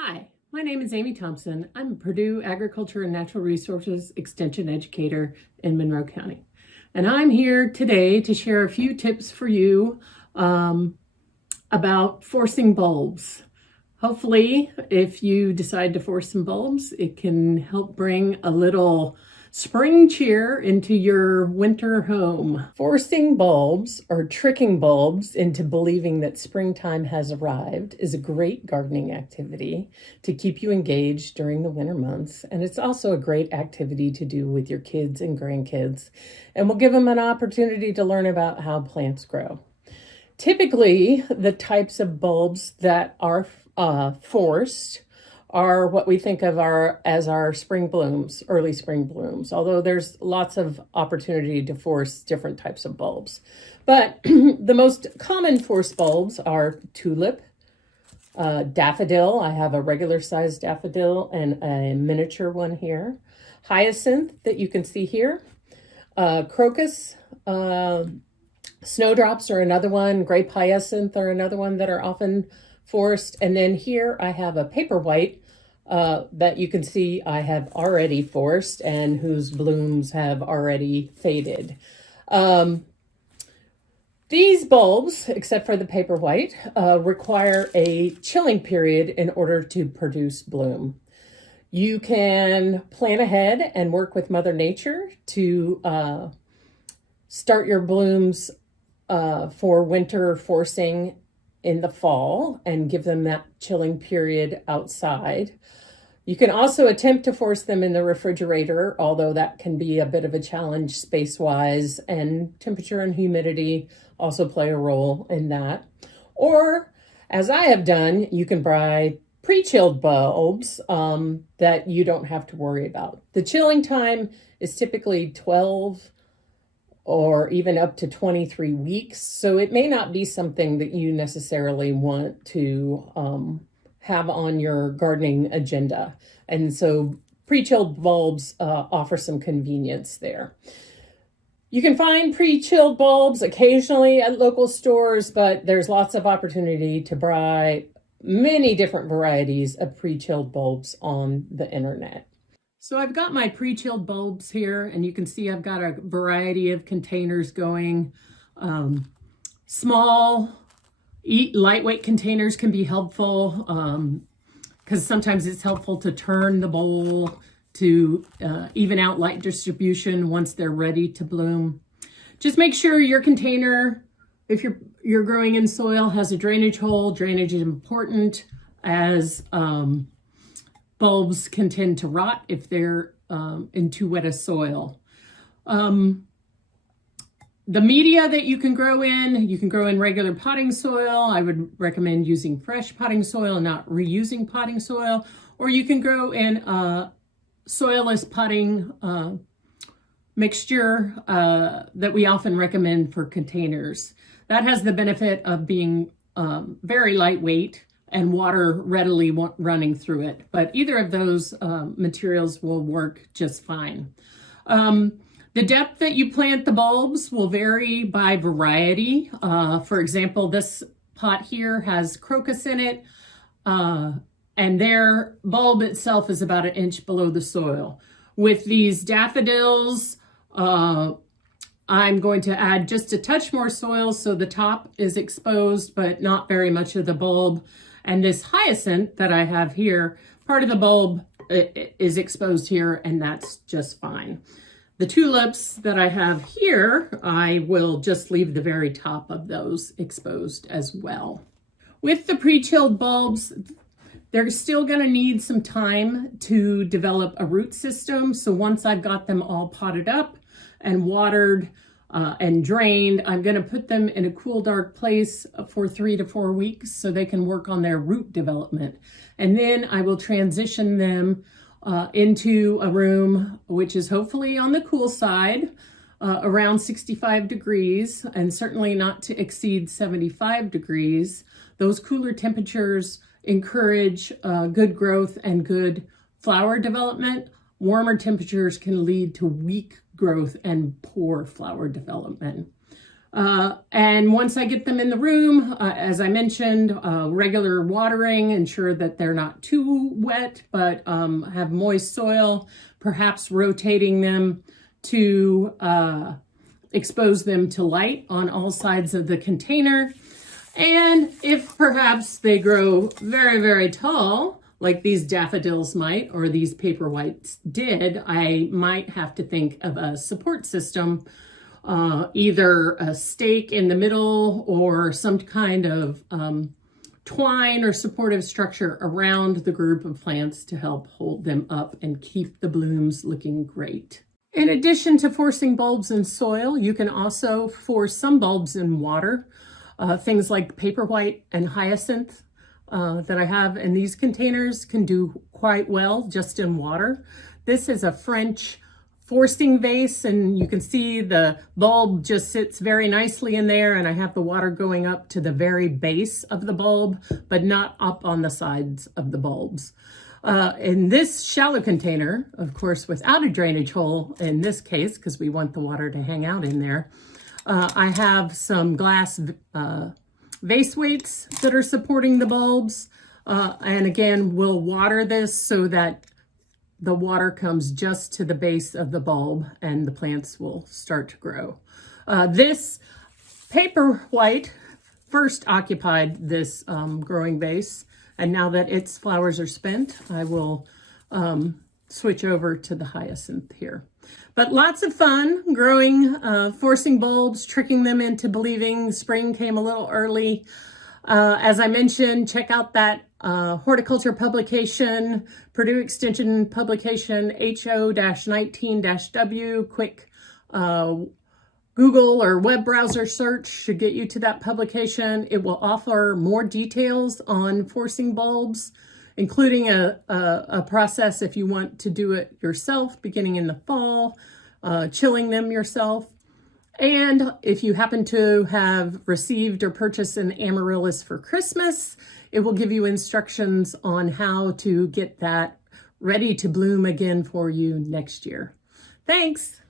Hi, my name is Amy Thompson. I'm a Purdue Agriculture and Natural Resources Extension Educator in Monroe County. And I'm here today to share a few tips for you about forcing bulbs. Hopefully, if you decide to force some bulbs, it can help bring a little spring cheer into your winter home. Forcing bulbs or tricking bulbs into believing that springtime has arrived is a great gardening activity to keep you engaged during the winter months. And it's also a great activity to do with your kids and grandkids, and will give them an opportunity to learn about how plants grow. Typically, the types of bulbs that are forced are what we think of as our spring blooms, early spring blooms, although there's lots of opportunity to force different types of bulbs. But the most common forced bulbs are tulip, daffodil. I have a regular sized daffodil and a miniature one here. Hyacinth that you can see here. Crocus, snowdrops are another one. Grape hyacinth are another one that are often forced. And then here I have a paper white that you can see I have already forced and whose blooms have already faded. These bulbs, except for the paper white, require a chilling period in order to produce bloom. You can plan ahead and work with Mother Nature to start your blooms for winter forcing in the fall and give them that chilling period outside. You can also attempt to force them in the refrigerator, although that can be a bit of a challenge space-wise, and temperature and humidity also play a role in that. Or, as I have done, you can buy pre-chilled bulbs that you don't have to worry about. The chilling time is typically 12 or even up to 23 weeks. So it may not be something that you necessarily want to have on your gardening agenda. And so pre-chilled bulbs offer some convenience there. You can find pre-chilled bulbs occasionally at local stores, but there's lots of opportunity to buy many different varieties of pre-chilled bulbs on the internet. So I've got my pre-chilled bulbs here, and you can see I've got a variety of containers going. Small, lightweight containers can be helpful because sometimes it's helpful to turn the bowl to even out light distribution once they're ready to bloom. Just make sure your container, if you're growing in soil, has a drainage hole. Drainage is important as bulbs can tend to rot if they're in too wet a soil. The media that you can grow in regular potting soil. I would recommend using fresh potting soil, not reusing potting soil, or you can grow in soilless potting mixture that we often recommend for containers. That has the benefit of being very lightweight and water readily running through it. But either of those materials will work just fine. The depth that you plant the bulbs will vary by variety. For example, this pot here has crocus in it, and their bulb itself is about 1 inch below the soil. With these daffodils, I'm going to add just a touch more soil so the top is exposed, but not very much of the bulb. And this hyacinth that I have here, part of the bulb is exposed here, and that's just fine. The tulips that I have here, I will just leave the very top of those exposed as well. With the pre-chilled bulbs, they're still going to need some time to develop a root system. So once I've got them all potted up and watered and drained, I'm going to put them in a cool, dark place for 3 to 4 weeks so they can work on their root development. And then I will transition them into a room which is hopefully on the cool side, around 65 degrees, and certainly not to exceed 75 degrees. Those cooler temperatures encourage good growth and good flower development. Warmer temperatures can lead to weak growth and poor flower development. And once I get them in the room, as I mentioned, regular watering, ensure that they're not too wet, but have moist soil, perhaps rotating them to expose them to light on all sides of the container. And if perhaps they grow very, very tall, like these daffodils might, or these paperwhites did, I might have to think of a support system, either a stake in the middle or some kind of twine or supportive structure around the group of plants to help hold them up and keep the blooms looking great. In addition to forcing bulbs in soil, you can also force some bulbs in water. Things like paperwhite and hyacinth that I have in these containers can do quite well just in water. This is a French forcing vase, and you can see the bulb just sits very nicely in there, and I have the water going up to the very base of the bulb, but not up on the sides of the bulbs. In this shallow container, of course, without a drainage hole in this case, because we want the water to hang out in there, I have some glass vase weights that are supporting the bulbs. And again, we'll water this so that the water comes just to the base of the bulb and the plants will start to grow. This paperwhite first occupied this growing vase, and now that its flowers are spent, I will switch over to the hyacinth here. But lots of fun growing, forcing bulbs, tricking them into believing spring came a little early. As I mentioned, check out that horticulture publication, Purdue Extension publication, HO-19-W. Quick Google or web browser search should get you to that publication. It will offer more details on forcing bulbs, including a process if you want to do it yourself beginning in the fall, chilling them yourself. And if you happen to have received or purchased an amaryllis for Christmas, it will give you instructions on how to get that ready to bloom again for you next year. Thanks.